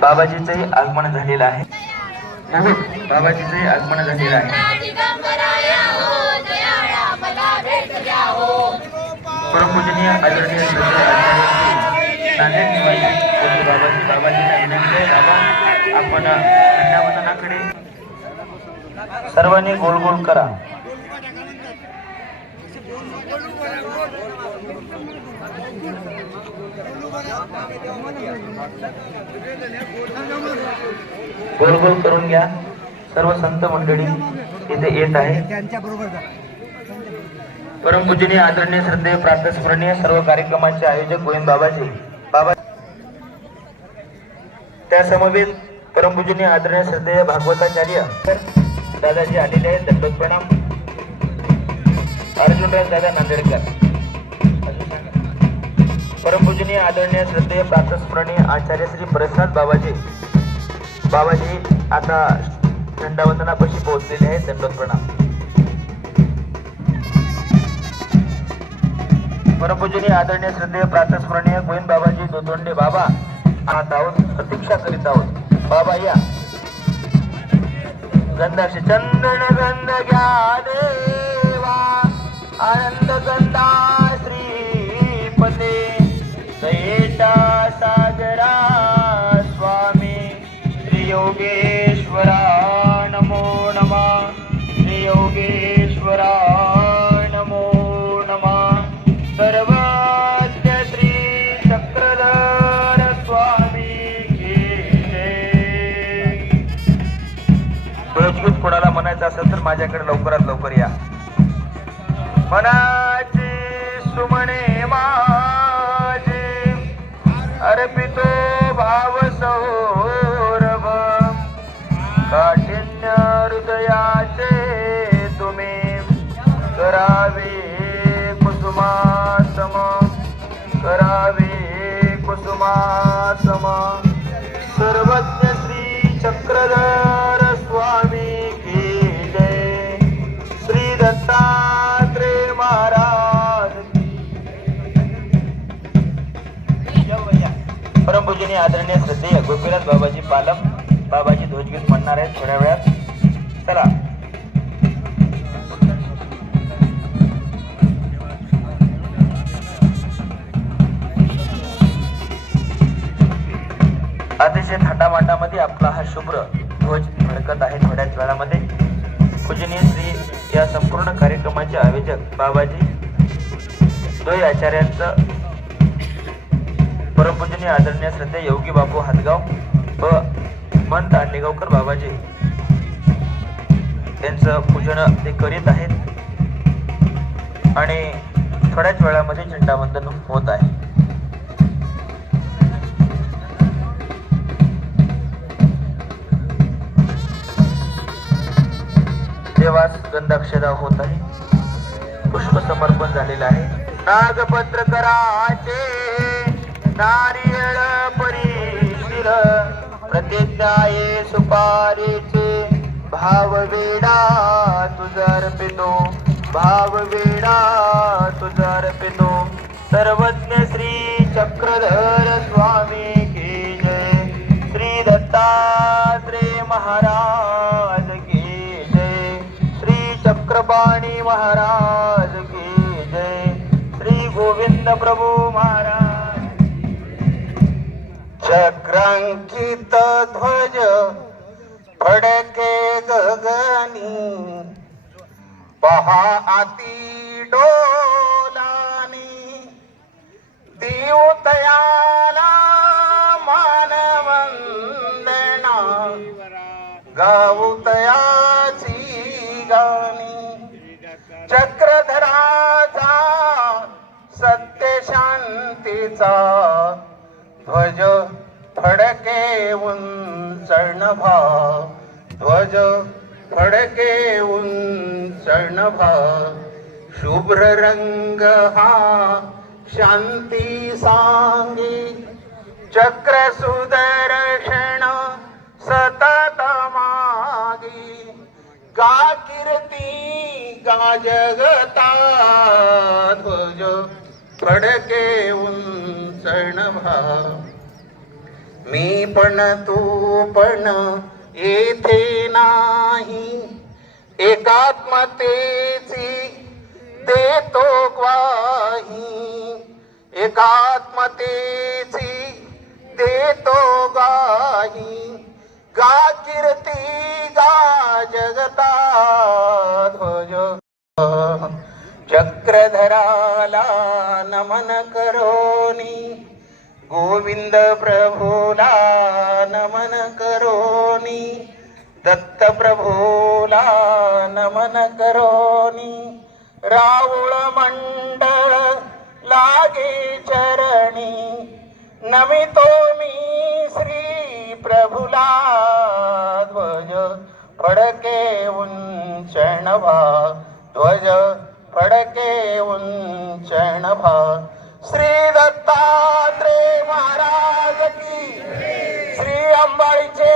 बाबाजीचंही आगमन झालेलं आहे. हो, बाबाजीचंही आगमन झालेलं आहे. हो हो परमपूजनीय आदरणीय नांदेड निवासी बाबाजी बाबाजीला विनंती बाबा आपण सर्वांनी गोल गोल करा. गोल गोल करून घ्या. सर्व संत मंडळी इथे येत आहे. परमपूजनीय आदरणीय श्रद्धेय प्रातस्मरणीय सर्व कार्यक्रमाचे आयोजक गोविंद बाबाजी. बाबा त्या समवेत परमपूजनीय आदरणीय श्रद्धेय भागवताचार्य दादाजी आलेले आहेत. दंडक प्रणाम अर्जुनराज दादा नांदेडकर. परमपूजनीय आदरणीय श्रद्धेय प्रातस्मरणीय आचार्य श्री प्रसाद बाबाजी. बाबाजी आता झंडावंदनापाशी पोहोचलेले आहेत दंडोत प्रणाम परमपूजनीय आदरणीय श्रद्धेय प्रातस्मरणीय गोविंद बाबाजी दोतोंडे बाबा आहात आहोत प्रतीक्षा करीत आहोत. बाबा या. गंधाशी चंदन गंध घ्या आनंद गंधा श्रीपते दयेटा सागरा स्वामी श्री योगेश्वरा नमो नमा. श्री योगेश्वरा नमो. नमा सर्वज्ञ स्वामी कोणाला म्हणायचं असेल तर माझ्याकडे लवकरात लवकर या. मनाची सुमणे माझे अर्पितो भाव सौरभ. काठिन्य हृदयाचे तुम्ही करावे कुसुमासम करावे कुसुमासम. सर्वज्ञ श्री चक्रधर स्वामी की जय. श्री दत्ता परमपूजनीय आदरणीय श्रद्धेय गोपीनाथ बाबाजी पालम बाबाजी ध्वजगीत म्हणणार आहेत थोड्या वेळात. चला. अतिशय थाटामाटामध्ये आपला हा शुभ्र ध्वज फडकत आहे थोड्याच वेळामध्ये पूजनीय श्री या संपूर्ण कार्यक्रमाचे आयोजक बाबाजी. दोय आचार्यांचं परमपूजनीय आदरणीय श्रद्धे योगी बापू हातगाव व मन तांडेगावकर बाबाजी यांचं पूजन ते करीत आहेत. आणि थोड्याच वेळामध्ये झेंडावंदन होत आहे. देवास गंधाक्षदा होत आहे. पुष्प समर्पण झालेलं आहे. नागपत्र कराचे नारियळ शिर प्रतिज्ञाये सुपारीचे भाव वेडा तुझा अर्पितो भाव वेडा सर्वज्ञ श्री चक्रधर स्वामी की जय श्री दत्तात्रेय महाराज की जय श्री चक्रपाणी महाराज चक्रांकित ध्वज फडके गगनी पहा आती डो उंचण ध्वज फडके उंचण शुभ्र रंग हा शांती सांगी चक्र सुदर्शन सतत मागी. गा कीर्ती गा जगता ध्वज फडके उंचण मी पण तू पण येथे नाही. एकात्मतेची देतो ग्वाही. एकात्मतेची देतो गाही गा कीर्ती गा जगता ध्वज. चक्रधराला नमन करोनी. गोविंद प्रभोला नमन करोनी. दत्त प्रभोला नमन करोनी. राऊळ मंडळ लागे चरणी. नमितो मी श्री प्रभुला ध्वज. फडके उंचणभा ध्वज फडके उंचणभा श्री दत्ता महाराज की श्री अंबाळीचे